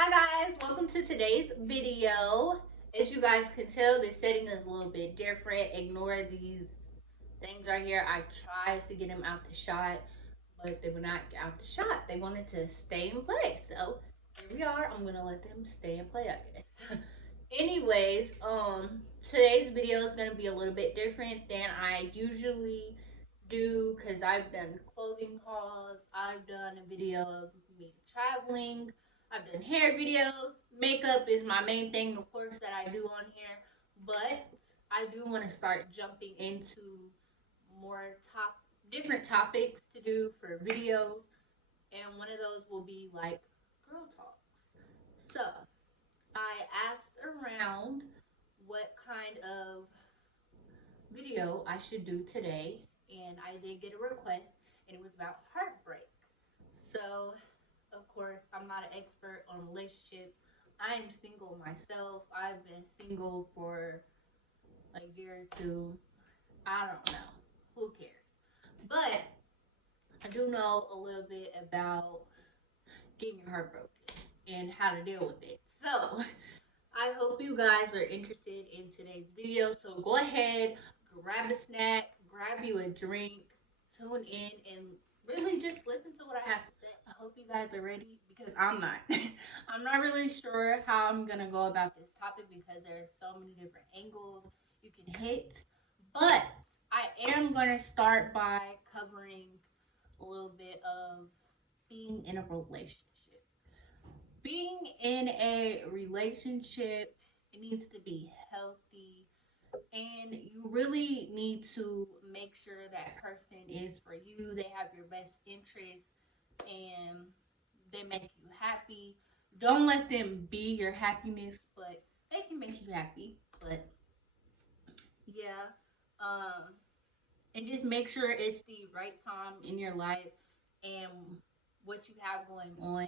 Hi guys, welcome to today's video. As you guys can tell, the setting is a little bit different. Ignore these things right here. I tried to get them out the shot, but they would not get out the shot. They wanted to stay in place. So here we are. I'm gonna let them stay in play, I guess. Anyways, today's video is gonna be a little bit different than I usually do because I've done clothing hauls. I've done a video of me traveling. I've done hair videos. Makeup is my main thing, of course, that I do on here. But I do want to start jumping into more different topics to do for videos. And one of those will be like girl talks. So I asked around what kind of video I should do today, and I did get a request, and it was about heartbreak. So, of course, I'm not an expert on relationships. I'm single myself. I've been single for a year or two. I don't know. Who cares? But I do know a little bit about getting your heart broken and how to deal with it. So, I hope you guys are interested in today's video. So go ahead, grab a snack, grab you a drink, tune in, and really just listen to what I have to say. I hope you guys are ready because I'm not. I'm not really sure how I'm going to go about this topic because there's so many different angles you can hit. But I am going to start by covering a little bit of being in a relationship. Being in a relationship, it needs to be healthy, and you really need to make sure that person is for you. They have your best interest and they make you happy. Don't let them be your happiness, but they can make you happy. But yeah, um, and just make sure it's the right time in your life and what you have going on.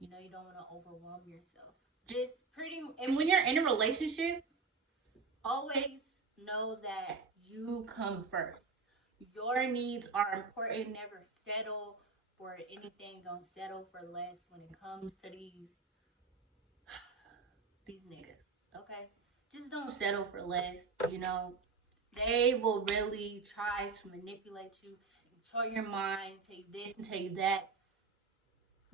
You don't want to overwhelm yourself. Just pretty, and when you're in a relationship, always know that you come first. Your needs are important. Never settle for anything. Don't settle for less when it comes to these niggas. Okay, just don't settle for less. They will really try to manipulate you, control your mind, tell you this and tell you that.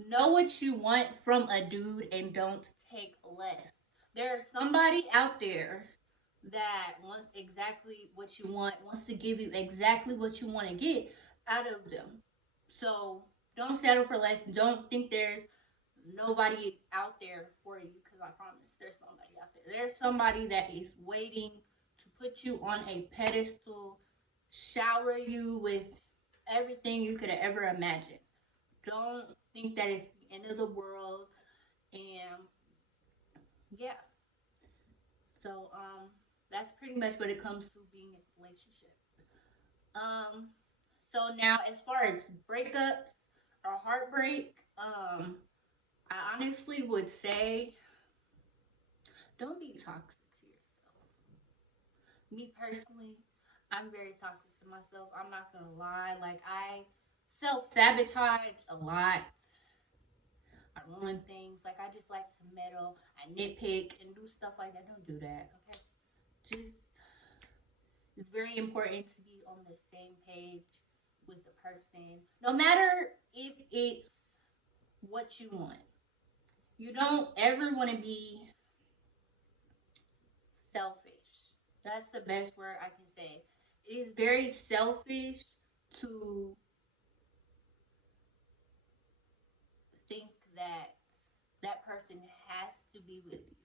Know what you want from a dude and don't take less. There's somebody out there that wants exactly what you want, wants to give you exactly what you want to get out of them. So don't settle for less. Don't think there's nobody out there for you because I promise there's somebody out there. There's somebody that is waiting to put you on a pedestal, shower you with everything you could have ever imagined. Don't think that it's the end of the world. And yeah, so that's pretty much what it comes to being in a relationship. Um, so now as far as breakups or heartbreak, I honestly would say don't be toxic to yourself. Me personally, I'm very toxic to myself. I'm not gonna lie. Like I self sabotage a lot. I ruin things. Like I just like to meddle. I nitpick and do stuff like that. Don't do that. Okay. Just it's very important to be on the same page with the person, no matter if it's what you want. You don't ever want to be selfish. That's the best word I can say. It is very selfish to think that that person has to be with you,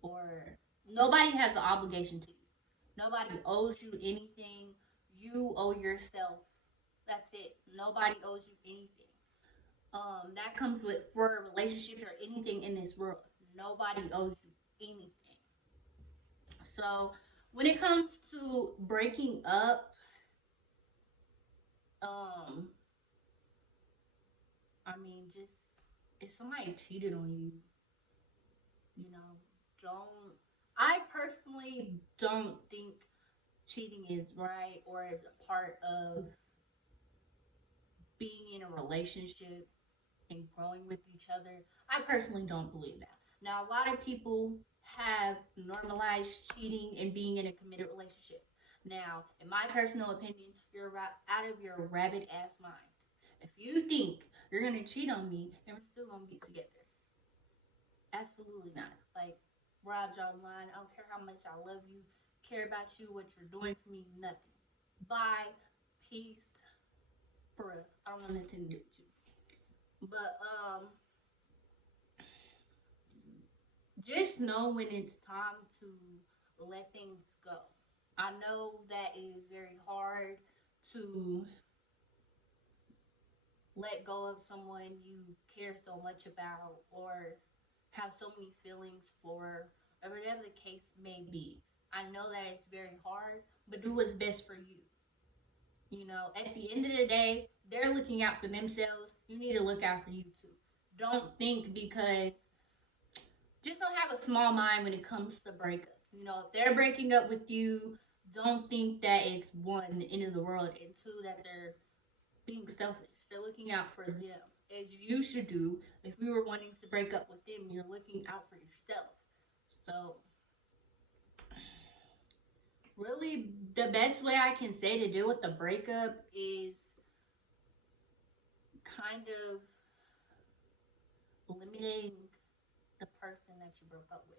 or nobody has an obligation to you. Nobody owes you anything. You owe yourself. That's it. Nobody owes you anything. That comes with for relationships or anything in this world. Nobody owes you anything. So when it comes to breaking up, um, I mean, just if somebody cheated on you, you know, don't. I personally don't think cheating is right or is a part of being in a relationship. and growing with each other. I personally don't believe that. Now, a lot of people have normalized cheating and being in a committed relationship. Now, in my personal opinion, you're out of your rabbit ass mind. If you think you're gonna cheat on me and we're still gonna be together, absolutely not. Like, where I draw the line, I don't care how much I love you, care about you, what you're doing for me, nothing. Bye, peace, for real. I don't want nothing to do with you. But just know when it's time to let things go. I know that it is very hard to let go of someone you care so much about or have so many feelings for, or whatever the case may be. I know that it's very hard, but do what's best for you. You know, at the end of the day, they're looking out for themselves. You need to look out for you too. Don't think because just don't have a small mind when it comes to breakups. You know, if they're breaking up with you, don't think that it's one, the end of the world, and two, that they're being selfish. They're looking out for them, as you should do. If you were wanting to break up with them, you're looking out for yourself. So, really, the best way I can say to deal with the breakup is kind of eliminating the person that you broke up with.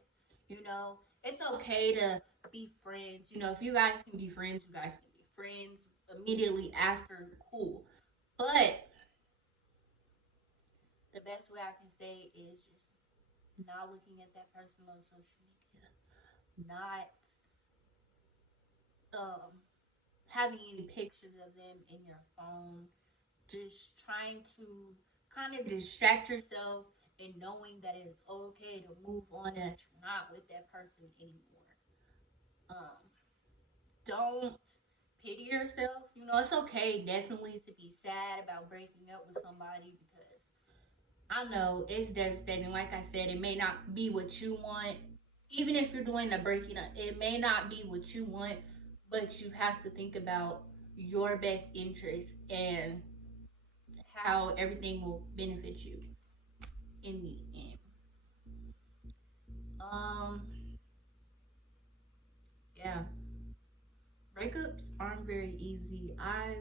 You know, it's okay to be friends. You know, if you guys can be friends, you guys can be friends immediately after, cool. But the best way I can say is just not looking at that person on social media, not um, having any pictures of them in your phone, just trying to kind of distract yourself and knowing that it's okay to move on, that you're not with that person anymore. Um, don't pity yourself. You know, it's okay definitely to be sad about breaking up with somebody because I know it's devastating. Like I said, it may not be what you want. Even if you're doing the breaking up, it may not be what you want, but you have to think about your best interest and how everything will benefit you in the end. Um, yeah, breakups aren't very easy. I've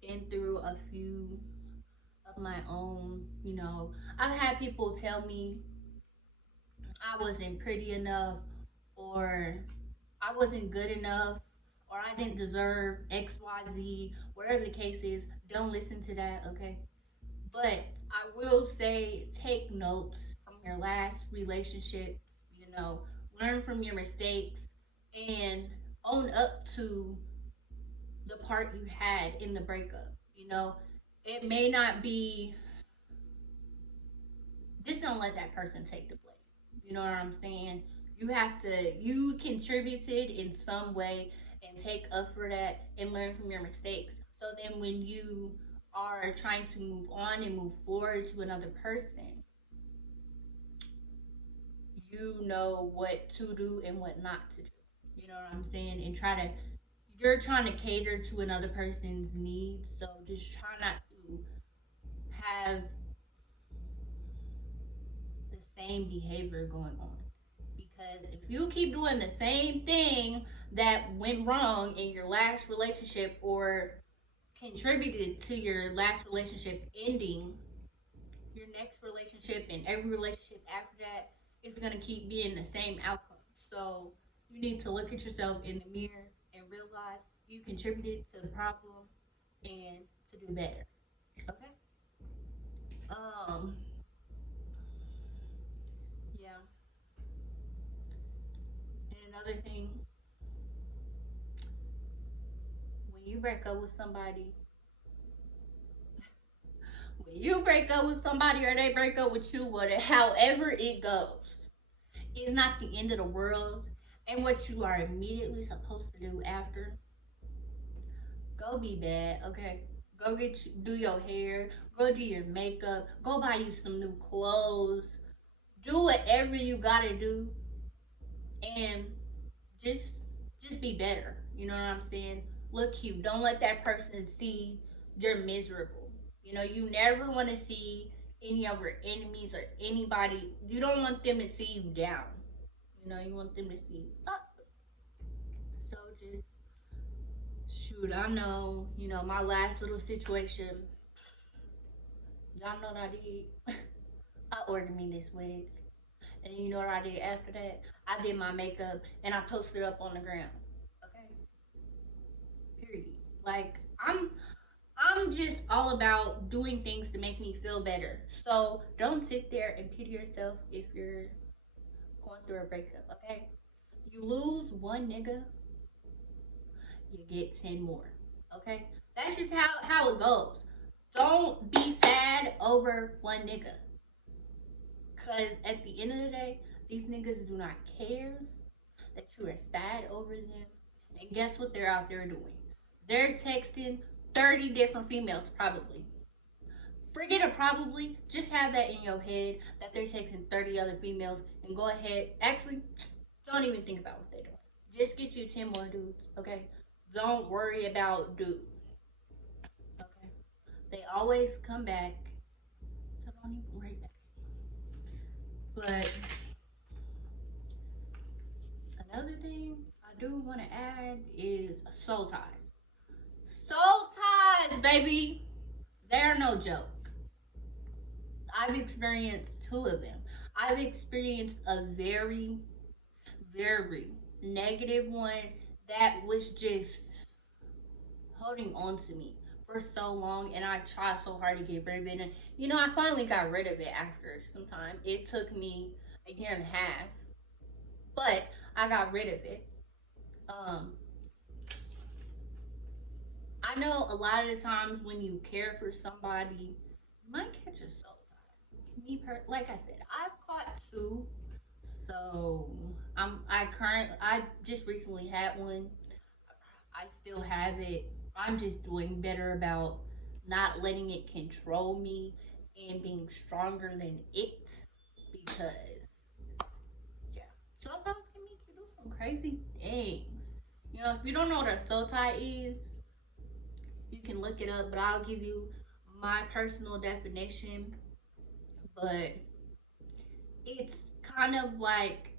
been through a few of my own. You know, I've had people tell me I wasn't pretty enough, or I wasn't good enough, or I didn't deserve XYZ, whatever the case is. Don't listen to that, okay? But I will say take notes from your last relationship, you know, learn from your mistakes and own up to the part you had in the breakup. You know, it may not be, just don't let that person take the blame. You know what I'm saying? You contributed in some way and take up for that and learn from your mistakes. So then when you are trying to move on and move forward to another person, you know what to do and what not to do. You know what I'm saying? And you're trying to cater to another person's needs. So just try not to have the same behavior going on. Because if you keep doing the same thing that went wrong in your last relationship or contributed to your last relationship ending, your next relationship and every relationship after that is going to keep being the same outcome. So you need to look at yourself in the mirror and realize you contributed to the problem and to do better. Okay? Um, yeah. And another thing, when you break up with somebody, when you break up with somebody or they break up with you, however it goes, it's not the end of the world. And what you are immediately supposed to do after, go be bad, okay? Do your hair, go do your makeup, go buy you some new clothes, do whatever you gotta do, and just just be better. You know what I'm saying? Look cute. Don't let that person see you're miserable. You know, you never want to see any of your enemies or anybody. You don't want them to see you down. You want them to see you up. So just shoot, I know, my last little situation, y'all know what I did? I ordered me this wig. And you know what I did after that? I did my makeup and I posted it up on the ground. Okay? Period. Like I'm just all about doing things to make me feel better. So don't sit there and pity yourself if you're going through a breakup, okay? You lose one nigga, you get 10 more. Okay? That's just how it goes. Don't be sad over one nigga. Cause at the end of the day, these niggas do not care that you are sad over them. And guess what they're out there doing? They're texting 30 different females, probably. Forget it, probably. Just have that in your head that they're texting 30 other females and go ahead. Actually, don't even think about what they're doing. Just get you 10 more dudes, okay? Don't worry about dudes, okay? They always come back, so don't even worry about it. But another thing I do want to add is soul ties. Soul ties, baby. They're no joke. I've experienced two of them. I've experienced a very, very negative one that was just holding on to me for so long, and I tried so hard to get rid of it. And I finally got rid of it after some time. It took me a year and a half, but I got rid of it. Um, I know a lot of the times when you care for somebody, you might catch a soul tie. Like I said, I've caught two. So I just recently had one. I still have it. I'm just doing better about not letting it control me and being stronger than it, because yeah, soul ties can make you do some crazy things. If you don't know what a soul tie is, you can look it up, but I'll give you my personal definition. But it's kind of like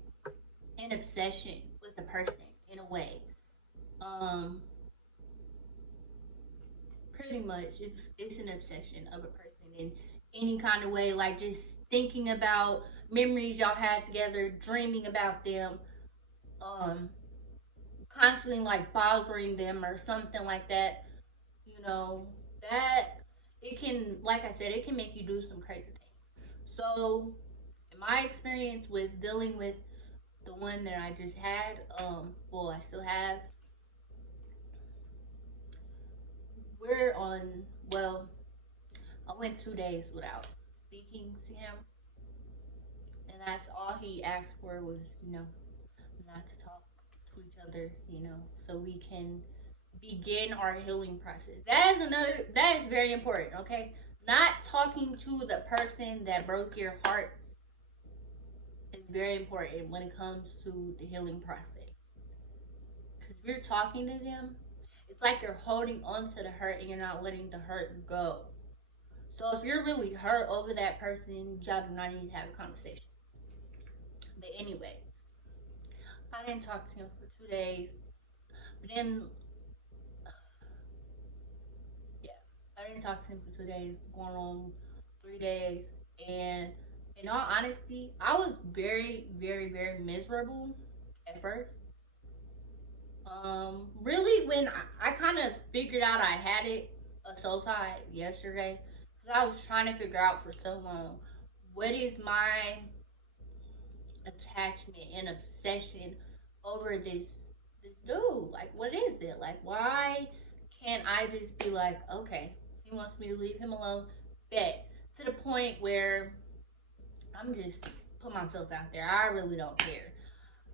an obsession with a person in a way. Um, Pretty much, it's an obsession of a person in any kind of way, like just thinking about memories y'all had together, dreaming about them, um, constantly like bothering them or something like that. You know that it can, like I said, it can make you do some crazy things. So, in my experience with dealing with the one that I just had, well, I still have, we're on, well, I went 2 days without speaking to him, and that's all he asked for was, not to talk to each other, so we can begin our healing process. That is very important, okay? Not talking to the person that broke your heart is very important when it comes to the healing process. Because if you're talking to them, it's like you're holding on to the hurt and you're not letting the hurt go. So if you're really hurt over that person, y'all do not need to have a conversation. But anyway, I didn't talk to him for 2 days. But then, yeah, I didn't talk to him for 2 days, going on 3 days. And in all honesty, I was very, very, very miserable at first. Really, when I kind of figured out I had it, a soul tie yesterday, because I was trying to figure out for so long what is my attachment and obsession over this dude. Like, what is it? Like, why can't I just be like, okay, he wants me to leave him alone, bet, to the point where I'm just put myself out there. I really don't care.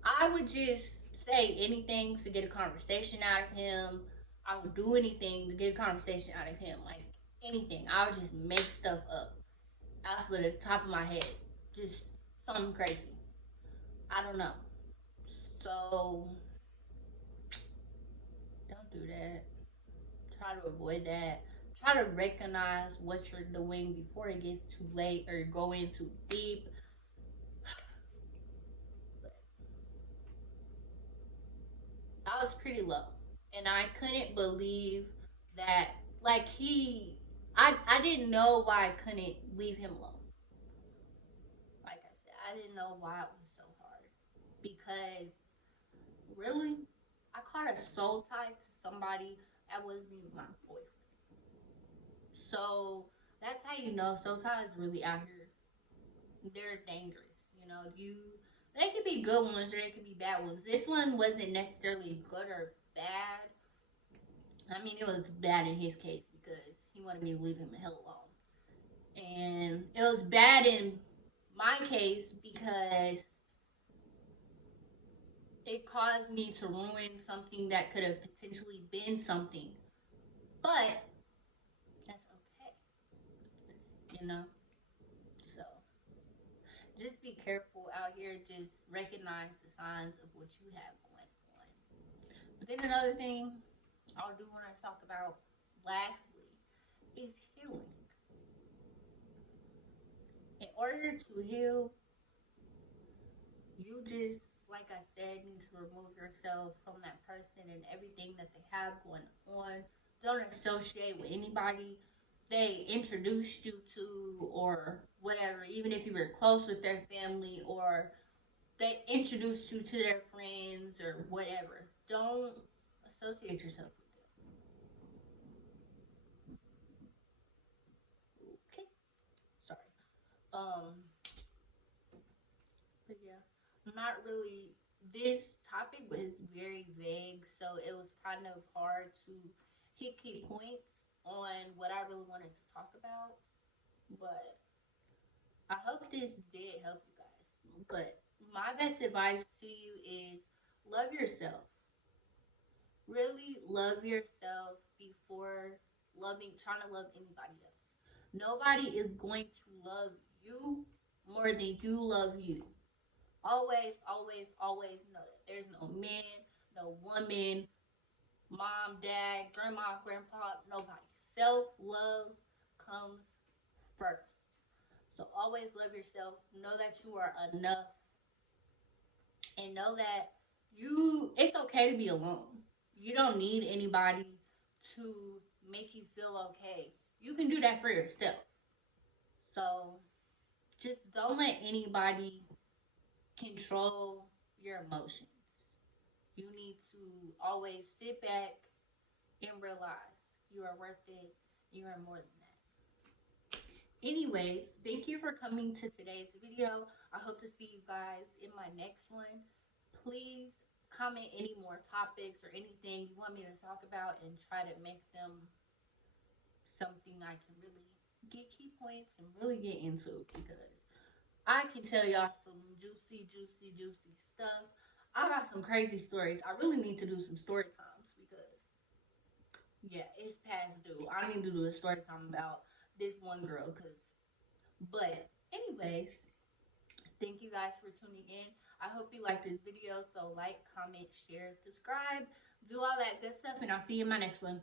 I would just say anything to get a conversation out of him. I would do anything to get a conversation out of him. Like, anything. I would just make stuff up off of the top of my head. Just something crazy. I don't know. So don't do that. Try to avoid that. try to recognize what you're doing before it gets too late or go in too deep. I was pretty low, and I couldn't believe that. Like I didn't know why I couldn't leave him alone. Like I said, I didn't know why it was so hard because really, I caught a soul tie to somebody that wasn't even my boyfriend. So that's how you know soul ties really out here. They're dangerous. You know, they could be good ones or they could be bad ones. This one wasn't necessarily good or bad. I mean, it was bad in his case because he wanted me to leave him the hell alone. And it was bad in my case because it caused me to ruin something that could have potentially been something. But that's okay, you know? So just be careful out here. Just recognize the signs of what you have going on. But then another thing I'll do when I talk about lastly is healing. In order to heal, you just, like I said, need to remove yourself from that person and everything that they have going on. Don't associate with anybody they introduced you to or whatever, even if you were close with their family or they introduced you to their friends or whatever. Don't associate yourself with them. Okay. Sorry. But yeah, not really. This topic was very vague, so it was kind of hard to hit key points on what I really wanted to talk about. But I hope this did help you guys. But my best advice to you is love yourself. Really love yourself before trying to love anybody else. Nobody is going to love you more than you love you. Always, always, always know that there's no man, no woman, mom, dad, grandma, grandpa, nobody. Self love comes first. So always love yourself. Know that you are enough and know that it's okay to be alone. You don't need anybody to make you feel okay. You can do that for yourself. So just don't let anybody control your emotions. You need to always sit back and realize you are worth it. You are more than that. Anyways, thank you for coming to today's video. I hope to see you guys in my next one. Please comment any more topics or anything you want me to talk about and try to make them something I can really get key points and really get into because I can tell y'all some juicy, juicy, juicy stuff. I got some crazy stories. I really need to do some story times because yeah, it's past due. I need to do a story time about this one girl because but anyways, thank you guys for tuning in. I hope you like this video. So like, comment, share, subscribe, do all that good stuff, and I'll see you in my next one.